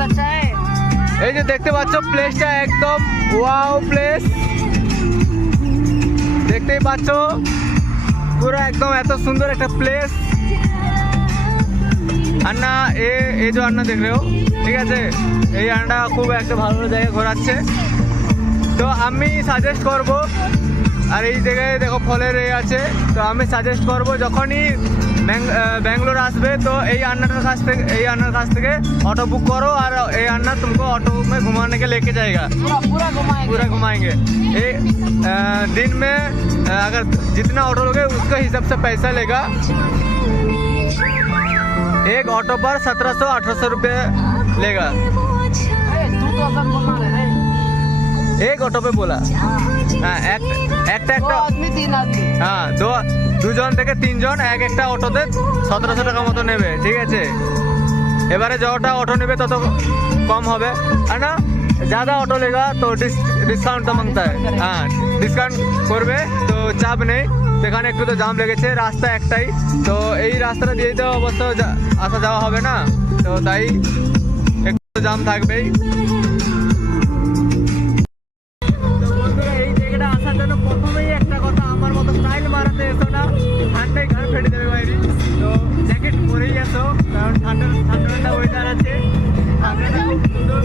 এই যে দেখতে পাচ্ছ প্লেসটা একদম ওয়াও প্লেস, দেখতেই পাচ্ছ পুরো একদম এত সুন্দর একটা প্লেস। अन्ना ये जो अन्ना देख रहे हो ठीक है, ये अन्ना खूब एक भालो जगह घोराচ্ছে। तो आमी साजेस्ट करब और ये जगह देखो फलेर ये आछे, तो आमी साजेस्ट करब जखनी बेंगलोर आसबे तो ये अन्नार काछ थेके ऑटो बुक करो और ये अन्ना तुमको ऑटो में घुमाने के लेके जाएगा, पूरा घुमाएंगे। ये दिन में अगर जितना ऑटो लोगे उसके हिसाब से पैसा लेगा। एक ऑटो पर 1700-1800 रुपये लेगा। एक ऑटो पे बोला हाँ দুজন থেকে তিনজন এক একটা অটোতে 1700 টাকা মতো নেবে, ঠিক আছে। এবারে যতটা অটো নেবে তত কম হবে, है ना। ज़्यादा ऑटो लेगा तो डिस्काउंट तो मांगता है, हाँ डिस्काउंट করবে, তো চাপ নেই। সেখানে একটু তো জাম লেগেছে, রাস্তা একটাই, তো এই রাস্তাটা দিয়ে তো অবশ্য আসা যাওয়া হবে না, তো তাই একটু জাম থাকবেই। এই জায়গাটা আসার জন্য প্রথমেই একটা কথা, আমার মতো স্টাইল মারাতে এসো না, ঠান্ডায় ঘাড় ফেটে যাবে বাইরে। তো জ্যাকেট পরেই আসো, কারণ ঠান্ডা ওয়েদার আছে, ঠান্ডাটা খুব সুন্দর।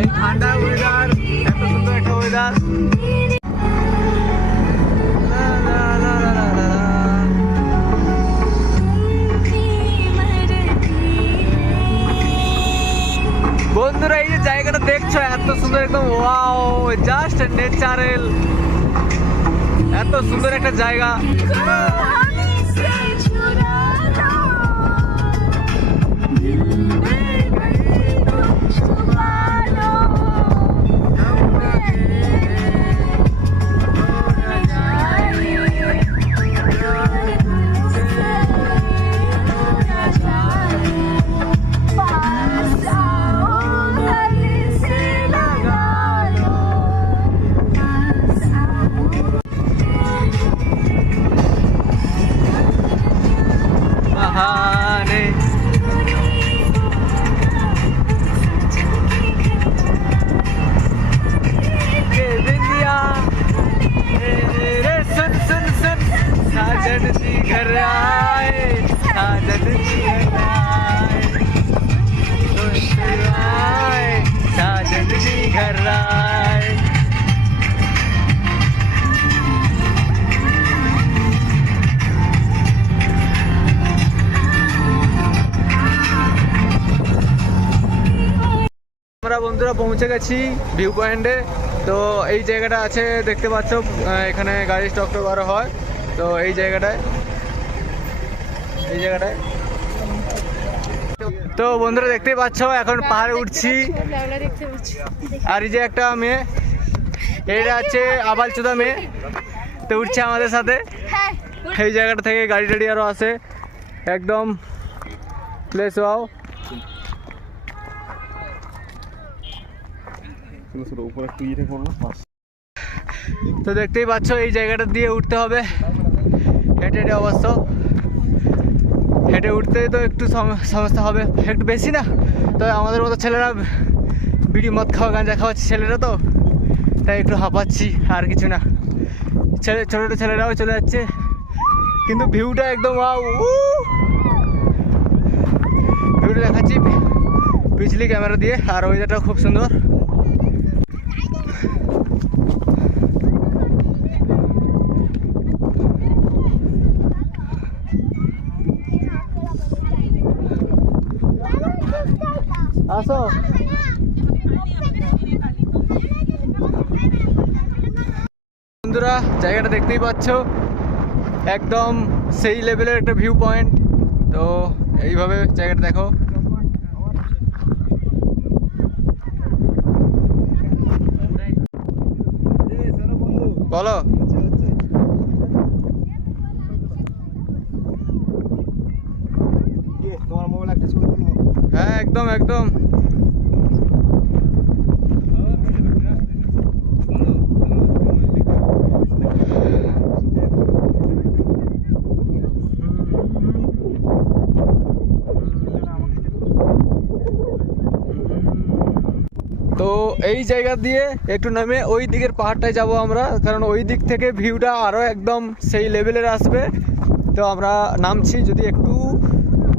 এই ঠান্ডা ওয়েদার, এত সুন্দর একটা ওয়েদার। বন্ধুরা এই যে জায়গাটা দেখছো এত সুন্দর, একদম ওয়াও, জাস্ট ন্যাচারাল, এত সুন্দর একটা জায়গা। আমরা বন্ধুরা পৌঁছে গেছি ভিউ পয়েন্টে। তো এই জায়গাটা আছে দেখতে পাচ্ছ, এখানে গাড়ি স্টপ করা হয়। তো এই জায়গাটায় তো বন্ধুরা দেখতেই পাচ্ছ এখন পাহাড়ে উঠছি। আর এই যে একটা মেয়ে, এটা আছে আবালচোদা মেয়ে, তো উঠছে আমাদের সাথে। এই জায়গাটা থেকে গাড়ি টাড়ি আরও আসে, একদম প্লেস ওয়াও। তো দেখতেই পাচ্ছ এই জায়গাটা দিয়ে উঠতে হবে হেঁটে হেঁটে, অবশ্য হেঁটে উঠতে তো একটু সমস্যা হবে, একটু বেশি না। তো আমাদের মতো ছেলেরা বিড়ি মদ খাওয়া গাঁজা খাওয়াচ্ছে ছেলেরা, তো তাই একটু হাঁপাচ্ছি, আর কিছু না। ছোটো ছোটো ছেলেরাও চলে যাচ্ছে, কিন্তু ভিউটা একদম ভিউটা দেখাচ্ছি পিছলি ক্যামেরা দিয়ে। আর ওয়েদারটাও খুব সুন্দর। আসো বন্ধুরা, জায়গাটা দেখতেই পাচ্ছ একদম সেই লেভেলের একটা ভিউ পয়েন্ট। তো এইভাবে জায়গাটা দেখো। বলো হ্যাঁ একদম একদম। তো এই জায়গা দিয়ে একটু নামে ওই দিকের পাহাড়টায় যাব আমরা, কারণ ওই দিক থেকে ভিউটা আরও একদম সেই লেভেলের আসবে। তো আমরা নামছি, যদি একটু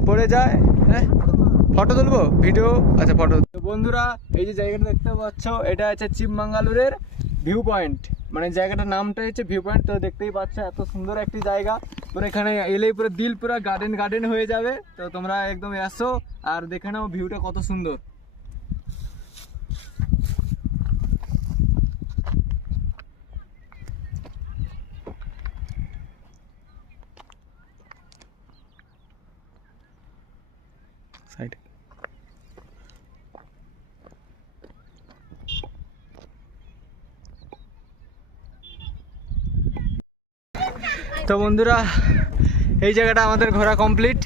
পড়ে যায়, হ্যাঁ ফটো তুলবো, ভিডিও, আচ্ছা ফটো। তো বন্ধুরা এই যে জায়গাটা দেখতে পাচ্ছ, এটা হচ্ছে চিকমাঙ্গালুরের ভিউ পয়েন্ট, মানে জায়গাটার নামটা হচ্ছে ভিউ পয়েন্ট। তো দেখতেই পাচ্ছ এত সুন্দর একটি জায়গা, পুরো এখানে এলেই পুরো দিল পুরো গার্ডেন গার্ডেন হয়ে যাবে। তো তোমরা একদম এসো আর দেখে নাও ভিউটা কত সুন্দর। সাইড তো বন্ধুরা এই জায়গাটা আমাদের ঘোরা কমপ্লিট।